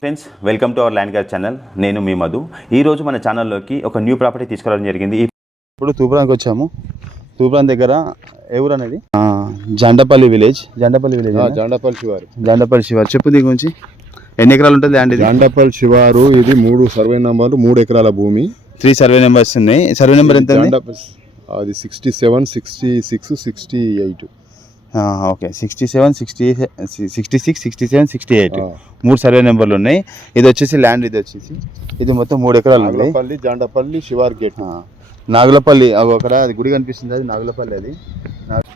Friends, welcome to our land guard channel. నేను మీ మధు. ఈరోజు మన ఛానల్లోకి ఒక న్యూ ప్రాపర్టీ తీసుకురావడం జరిగింది. ఇప్పుడు తూప్రాన్కి వచ్చాము. తూప్రాన్ దగ్గర ఎవరు అనేది జండపల్లి విలేజ్. జండపల్లి శివారు. చెప్పు దీని గురించి. ఎన్ని ఎకరాలు ఉంటుంది ల్యాండ్ ఇది? జండపల్లి శివారు. ఇది 3 సర్వే నెంబర్లు, 3 ఎకరాల భూమి. 3 సర్వే నెంబర్స్ ఉన్నాయి. సర్వే నెంబర్ ఎంత? అది 67, 66, 68. ఓకే, 67, 66, 67, 68 3 సర్వే నెంబర్లు ఉన్నాయి. ఇది వచ్చేసి ల్యాండ్, ఇది మొత్తం 3 ఎకరాలు ఉంది. నాగులపల్లి జండపల్లి శివారు గేట్. నాగులపల్లి అక్కడ అది గుడి కనిపిస్తుంది, అది నాగులపల్లి. అది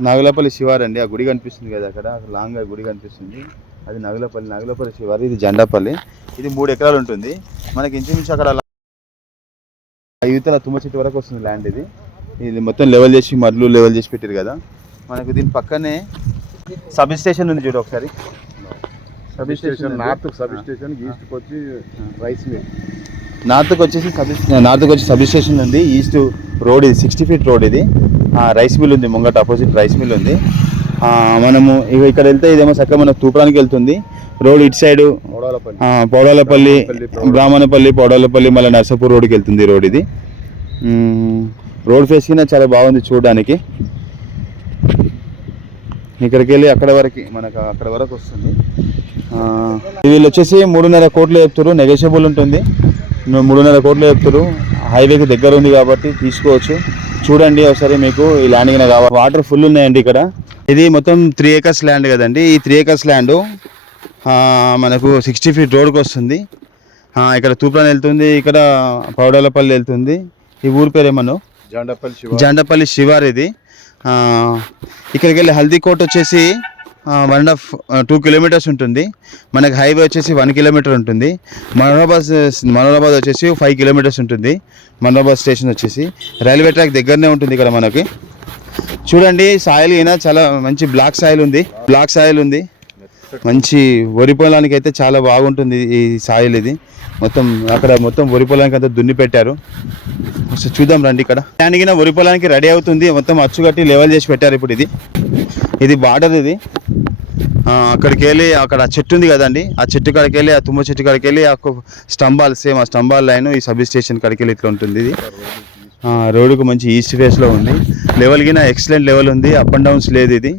నాగులపల్లి శివారు అండి. ఆ గుడి కనిపిస్తుంది కదా అక్కడ, లాంగ్ గుడి కనిపిస్తుంది, అది నాగులపల్లి శివారు. ఇది జండపల్లి. ఇది 3 ఎకరాలు ఉంటుంది. మనకి ఇంచుమించు అక్కడ యువతల తుమ్మ చెట్టు వరకు వస్తుంది ల్యాండ్. ఇది మొత్తం లెవెల్ చేసి పెట్టారు కదా. మనకు దీని పక్కనే సబ్ స్టేషన్ ఉంది, చూడు ఒకసారి. Sub station north, sub station ఈస్ట్కి వచ్చి రైస్ మిల్. నార్త్కి వచ్చి సబ్ స్టేషన్ ఉంది. ఈస్ట్ రోడ్ ఇది 60 ఫీట్ రోడ్. ఇది రైస్ మిల్ ఉంది ముంగట, అపోజిట్ రైస్ మిల్ ఉంది. మనము ఇక్కడ వెళ్తే ఇదేమో చక్కగా మన తూప్రానికి వెళ్తుంది రోడ్. ఇటు సైడ్ పౌడాలపల్లి, బ్రాహ్మణపల్లి, పౌడాలపల్లి, మళ్ళీ నర్సాపూర్ రోడ్కి వెళ్తుంది రోడ్. ఇది రోడ్ ఫేస్ కింద చాలా బాగుంది చూడడానికి. ఇక్కడికి వెళ్ళి అక్కడ వరకు వస్తుంది. వీళ్ళు వచ్చేసి 3.5 కోట్లు చెప్తారు. నెగోషియబుల్ ఉంటుంది. 3.5 కోట్లు చెప్తారు. హైవేకి దగ్గర ఉంది కాబట్టి తీసుకోవచ్చు. చూడండి ఒకసారి, మీకు ఈ ల్యాండ్ కింద కావాలి. వాటర్ ఫుల్ ఉన్నాయండి ఇక్కడ. ఇది మొత్తం 3 ఏకర్స్ ల్యాండ్ కదండి. ఈ 3 ఏకర్స్ ల్యాండ్ మనకు 60 ఫీట్ రోడ్కి వస్తుంది. ఇక్కడ తూప్రాన్ వెళ్తుంది, ఇక్కడ పౌడాలపల్లి వెళ్తుంది. ఈ ఊరి పేరు ఏమన్నా జండపల్లి శివారు. ఇది ఇక్కడికి వెళ్ళి హల్దీ కోట్ వచ్చేసి 1.5-2 కిలోమీటర్స్ ఉంటుంది. మనకి హైవే వచ్చేసి 1 కిలోమీటర్ ఉంటుంది. మనోరాబాద్ వచ్చేసి 5 కిలోమీటర్స్ ఉంటుంది. మనోరాబాద్ స్టేషన్ వచ్చేసి రైల్వే ట్రాక్ దగ్గరనే ఉంటుంది ఇక్కడ మనకి. చూడండి, సాయిల్ అయినా చాలా మంచి బ్లాక్ సాయిల్ ఉంది. మంచి వరి పొలానికి అయితే చాలా బాగుంటుంది ఈ సాయిల్. ఇది మొత్తం వరి పొలానికి అంతా దున్ని పెట్టారు. చూద్దాం రండి. ఇక్కడ దానికిన వరి పొలానికి రెడీ అవుతుంది. మొత్తం అచ్చుకట్టి లెవెల్ చేసి పెట్టారు. ఇప్పుడు ఇది బార్డర్. ఇది అక్కడికి వెళ్ళి అక్కడ చెట్టు ఉంది కదండి, ఆ చెట్టు కాడికి వెళ్ళి, ఆ తుమ్మ చెట్టు కాడికి వెళ్ళి, ఆ స్తంభాలు సేమ్ ఆ స్తంభాల లైన్ ఈ సబ్ స్టేషన్ కాడికి వెళ్ళి ఇట్లా ఉంటుంది. ఇది రోడ్డుకు మంచి ఈస్ట్ ఫేస్లో ఉంది. లెవెల్ కింద ఎక్సలెంట్ లెవెల్ ఉంది. అప్ అండ్ డౌన్స్ లేదు. ఇది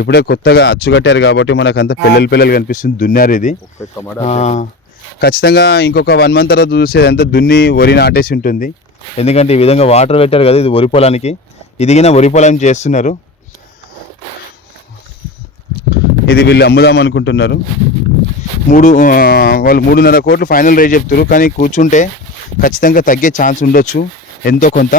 ఇప్పుడే కొత్తగా అచ్చుకట్టారు కాబట్టి మనకు అంత పిల్లలు కనిపిస్తుంది. దున్నారు. ఇది ఖచ్చితంగా ఇంకొక 1 మంత్ తర్వాత చూసేది అంతా దున్ని వరి నాటేసి ఉంటుంది. ఎందుకంటే ఈ విధంగా వాటర్ పెట్టారు కదా, ఇది వరి పొలానికి. ఇదిగిన వరి పొలం చేస్తున్నారు. ఇది వీళ్ళు అమ్ముదాం అనుకుంటున్నారు. వాళ్ళు 3.5 కోట్లు ఫైనల్ రేట్ చెప్తారు. కానీ కూర్చుంటే ఖచ్చితంగా తగ్గే ఛాన్స్ ఉండొచ్చు ఎంతో కొంత.